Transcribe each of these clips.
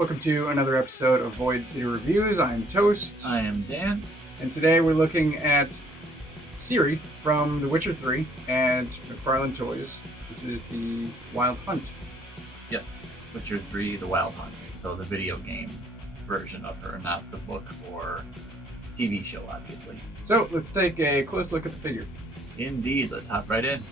Welcome to another episode of Void City Reviews. I'm Toast. I am Dan. And today we're looking at Ciri from The Witcher 3 and McFarlane Toys. This is the Wild Hunt. Yes, Witcher 3, The Wild Hunt. So the video game version of her, not the book or TV show, obviously. So let's take a close look at the figure. Indeed, let's hop right in.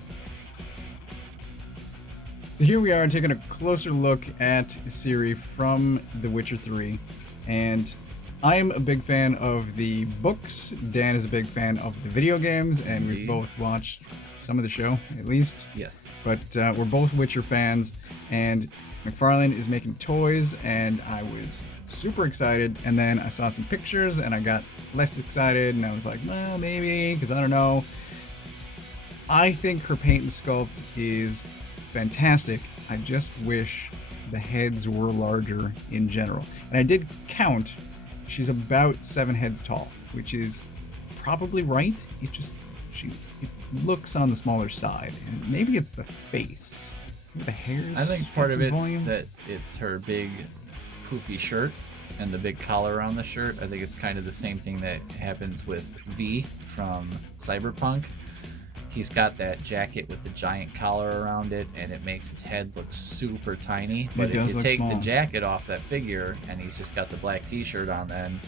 So here we are taking a closer look at Ciri from The Witcher 3, and I'm a big fan of the books. Dan is a big fan of the video games, and Indeed. we've both watched some of the show, at least. Yes. But we're both Witcher fans, and McFarlane is making toys, and I was super excited, and then I saw some pictures, and I got less excited, and I was like, well, maybe, because I don't know. I think her paint and sculpt is fantastic. I just wish the heads were larger in general. And I did count, she's about 7 heads tall, which is probably right. It looks on the smaller side. And maybe it's the face. The hairs. I think part of it's volume. that it's her big poofy shirt and the big collar around the shirt. I think it's kind of the same thing that happens with V from Cyberpunk. He's got that jacket with the giant collar around it, and it makes his head look super tiny. But if you take the jacket off that figure, and he's just got the black t-shirt on, then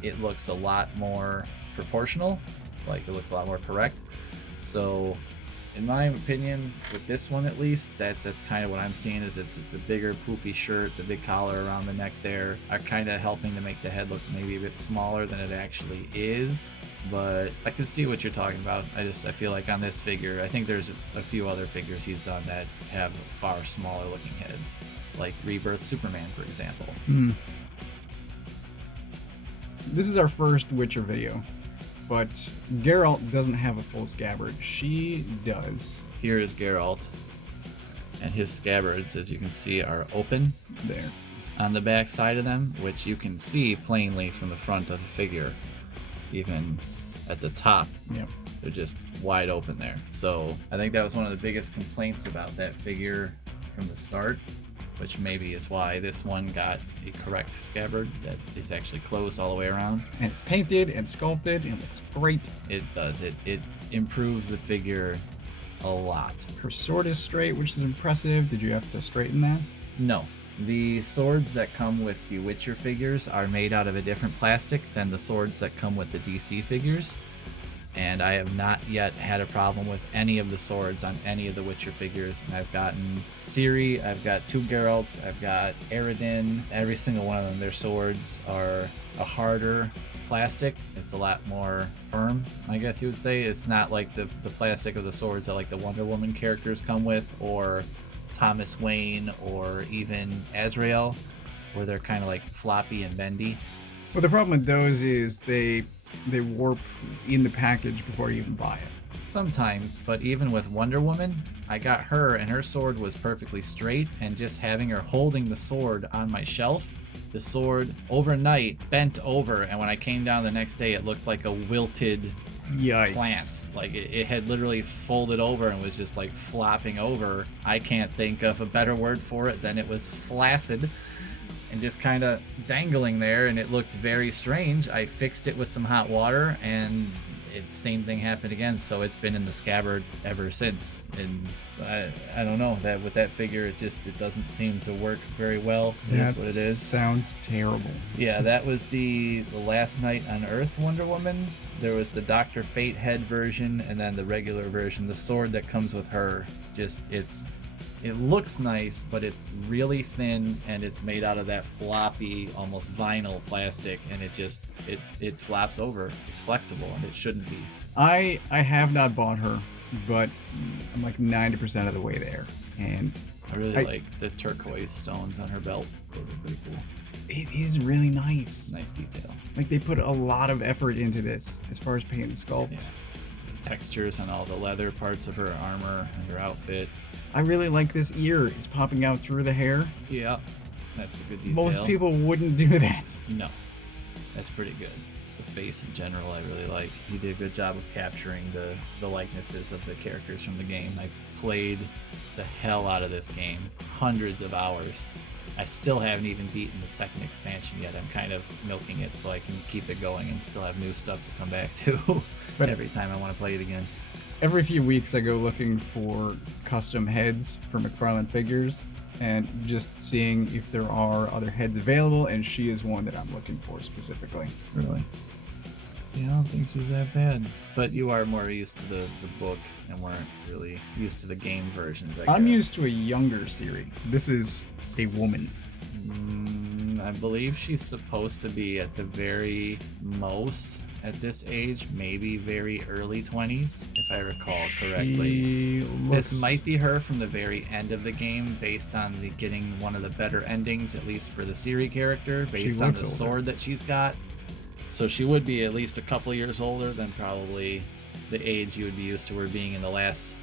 it looks a lot more proportional. Like, it looks a lot more correct. So, in my opinion, with this one at least, that's kind of what I'm seeing, is it's the bigger poofy shirt, the big collar around the neck there, are kind of helping to make the head look maybe a bit smaller than it actually is. But I can see what you're talking about. I feel like on this figure, I think there's a few other figures he's done that have far smaller looking heads, like Rebirth Superman, for example. This is our first Witcher video, but Geralt doesn't have a full scabbard. She does. Here is Geralt, and his scabbards, as you can see, are open There. on the back side of them, which you can see plainly from the front of the figure. Even at the top, Yep. they're just wide open there. So I think that was one of the biggest complaints about that figure from the start, which maybe is why this one got a correct scabbard that is actually closed all the way around. And it's painted and sculpted and looks great. It does. It improves the figure a lot. Her sword is straight, which is impressive. Did you have to straighten that? No. The swords that come with the Witcher figures are made out of a different plastic than the swords that come with the DC figures. And I have not yet had a problem with any of the swords on any of the Witcher figures. And I've gotten Ciri, I've got 2 Geralts, I've got Aradin. Every single one of them, their swords are a harder plastic. It's a lot more firm, I guess you would say. It's not like the plastic of the swords that like the Wonder Woman characters come with, or Thomas Wayne, or even Azrael, where they're kind of like floppy and bendy. Well, the problem with those is they warp in the package before you even buy it. Sometimes, but even with Wonder Woman, I got her and her sword was perfectly straight, and just having her holding the sword on my shelf, the sword overnight bent over, and when I came down the next day, it looked like a wilted Yikes. plant. Like it had literally folded over and was just like flopping over. I can't think of a better word for it than it was flaccid and just kind of dangling there, and it looked very strange. I fixed it with some hot water, and same thing happened again. So it's been in the scabbard ever since. And I don't know, that with that figure, it doesn't seem to work very well. That's what it is. Sounds terrible. Yeah, that was the Last Night on Earth Wonder Woman. There was the Dr. Fate head version, and then the regular version. The sword that comes with her, it looks nice, but it's really thin, and it's made out of that floppy, almost vinyl plastic, and it flops over. It's flexible, and it shouldn't be. I have not bought her, but I'm like 90% of the way there. And I really like the turquoise stones on her belt. Those are pretty cool. It is really nice. Nice detail. Like, they put a lot of effort into this as far as paint and sculpt. Yeah. The textures on all the leather parts of her armor and her outfit. I really like this ear. It's popping out through the hair. Yeah, that's a good detail. Most people wouldn't do that. No, that's pretty good. It's the face in general I really like. He did a good job of capturing the likenesses of the characters from the game. I played the hell out of this game. Hundreds of hours. I still haven't even beaten the second expansion yet. I'm kind of milking it so I can keep it going and still have new stuff to come back to But every time I want to play it again. every few weeks I go looking for custom heads for McFarlane figures and just seeing if there are other heads available, and she is one that I'm looking for specifically. Really? See, I don't think she's that bad. But you are more used to the book and weren't really used to the game versions, I I'm guess. used to a younger Ciri. This is a woman. I believe she's supposed to be at the very most at this age, maybe very early 20s, if I recall correctly. She This looks- might be her from the very end of the game, based on the getting one of the better endings, at least for the Ciri character, based on looks the older. sword that she's got. So she would be at least a couple years older than probably the age you would be used to her being in the last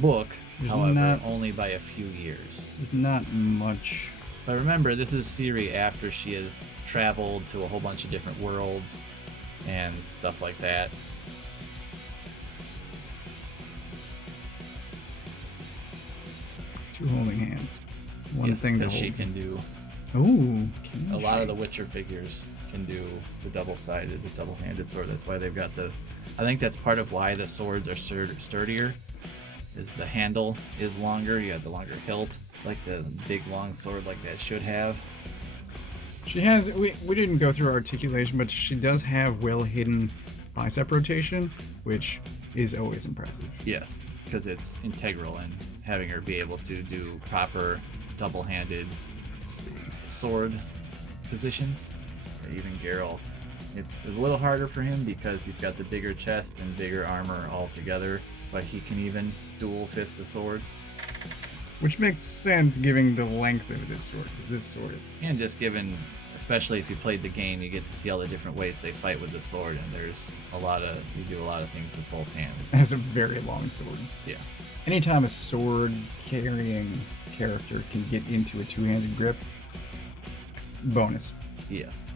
book, There's however, not- only by a few years. not much. But remember, this is Ciri after she has traveled to a whole bunch of different worlds and stuff like that. Two holding hands. One Yes, thing to because hold. she can do Ooh, a lot of the Witcher figures can do the double-sided, the double-handed sword. That's why they've got the. I think that's part of why the swords are sturdier. Is the handle is longer. You have the longer hilt, like the big long sword, like that should have. She has. We didn't go through articulation, but she does have well hidden bicep rotation, which is always impressive. Yes, because it's integral in having her be able to do proper double-handed Let's see. sword positions. Or even Geralt. It's a little harder for him because he's got the bigger chest and bigger armor all together, but he can even dual fist a sword. Which makes sense given the length of this sword, because this sword And just given, especially if you played the game, you get to see all the different ways they fight with the sword, and there's you do a lot of things with both hands. has a very long sword. Yeah. Anytime a sword carrying character can get into a two-handed grip, bonus. Yes.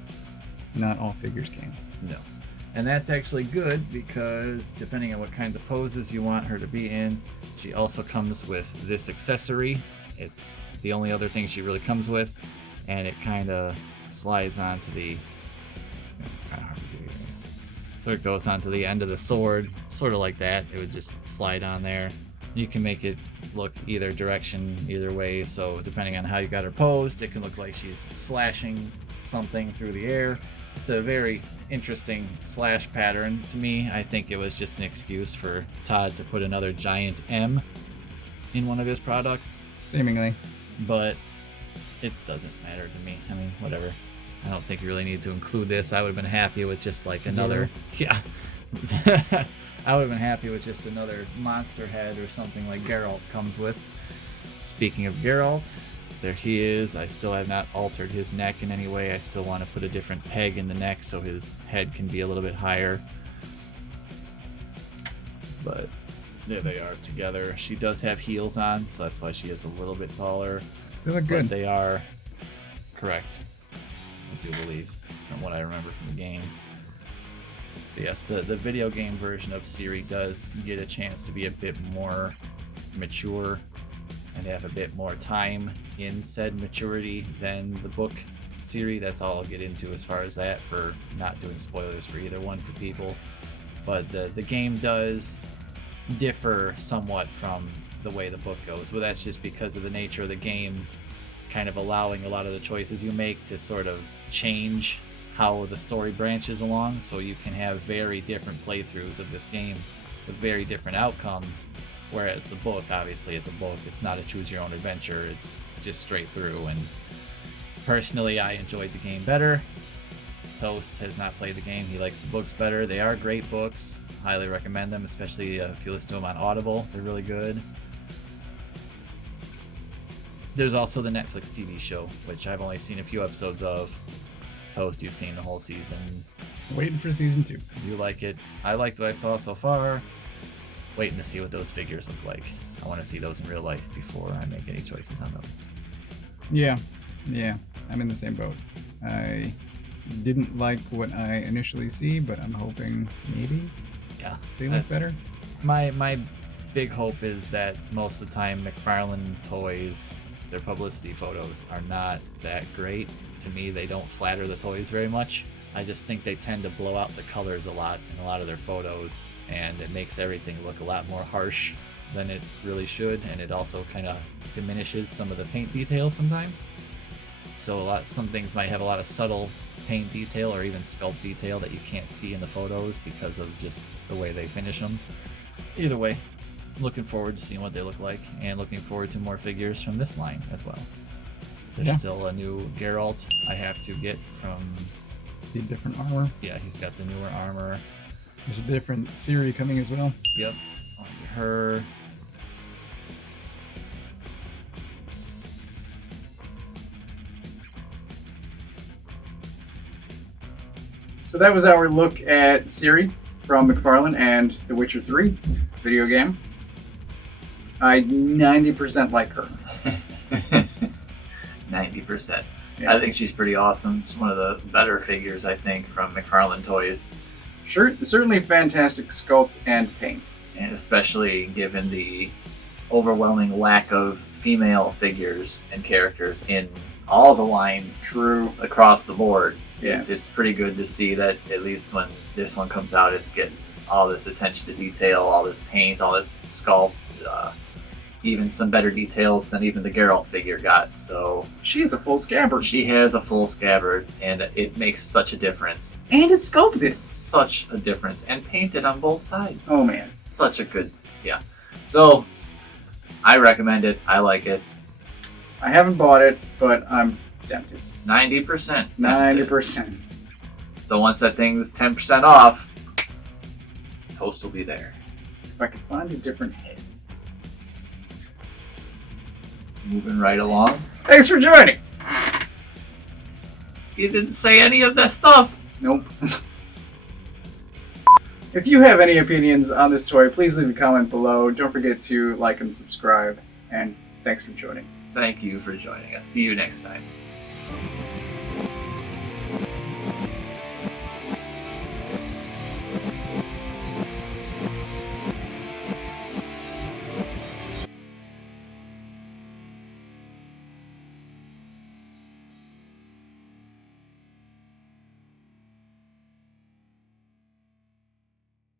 Not all figures can. No. And that's actually good because depending on what kinds of poses you want her to be in, she also comes with this accessory. It's the only other thing she really comes with, and it kind of slides onto the. It's kind of hard to do here. So it goes onto the end of the sword, sort of like that. It would just slide on there. You can make it look either direction, either way. So depending on how you got her posed, it can look like she's slashing something through the air. It's a very interesting slash pattern to me. I think it was just an excuse for Todd to put another giant M in one of his products, Seemingly. but it doesn't matter to me. I mean, whatever. I don't think you really need to include this. I would have been happy with just like another. Yeah. I would have been happy with just another monster head or something like Geralt comes with. Speaking of Geralt, there he is. I still have not altered his neck in any way. I still want to put a different peg in the neck so his head can be a little bit higher. But there they are together. She does have heels on, so that's why she is a little bit taller. They look But good. they are correct, I do believe, from what I remember from the game. But yes, the video game version of Ciri does get a chance to be a bit more mature and have a bit more time in said maturity than the book Ciri. That's all I'll get into as far as that, for not doing spoilers for either one for people. But the game does differ somewhat from the way the book goes, but that's just because of the nature of the game kind of allowing a lot of the choices you make to sort of change how the story branches along, so you can have very different playthroughs of this game with very different outcomes. Whereas the book, obviously, it's a book. It's not a choose-your-own adventure. It's just straight through. And personally, I enjoyed the game better. Toast has not played the game. He likes the books better. They are great books. Highly recommend them, especially if you listen to them on Audible. They're really good. There's also the Netflix TV show, which I've only seen a few episodes of. Toast, you've seen the whole season. Waiting for season 2. You like it. I liked what I saw so far. Waiting to see what those figures look like. I want to see those in real life before I make any choices on those. Yeah. I'm in the same boat. I didn't like what I initially see, but I'm hoping maybe Yeah, they look better. My big hope is that most of the time McFarlane Toys, their publicity photos are not that great. To me, they don't flatter the toys very much. I just think they tend to blow out the colors a lot in a lot of their photos, and it makes everything look a lot more harsh than it really should, and it also kind of diminishes some of the paint detail sometimes. So some things might have a lot of subtle paint detail or even sculpt detail that you can't see in the photos because of just the way they finish them. Either way, looking forward to seeing what they look like, and looking forward to more figures from this line as well. There's still a new Geralt I have to get from... The different armor. Yeah, he's got the newer armor. There's a different Ciri coming as well. Yep, on her. So that was our look at Ciri from McFarlane and The Witcher 3 video game. I 90% like her. 90%. Yeah. I think she's pretty awesome. She's one of the better figures, I think, from McFarlane Toys. Sure, certainly fantastic sculpt and paint. And especially given the overwhelming lack of female figures and characters in all the lines across the board. Yes. It's pretty good to see that at least when this one comes out, it's getting all this attention to detail, all this paint, all this sculpt, even some better details than even the Geralt figure got. So She has a full scabbard. she has a full scabbard, and it makes such a difference. And it's sculpted. Such a difference. And painted on both sides. Oh man. Such a good, yeah. So, I recommend it. I like it. I haven't bought it, but I'm tempted. 90%. 90%. So once that thing's 10% off, Toast will be there. If I could find a different head. Moving right along. Thanks for joining! You didn't say any of that stuff. Nope. If you have any opinions on this toy, please leave a comment below. Don't forget to like and subscribe. And thanks for joining. Thank you for joining us. See you next time.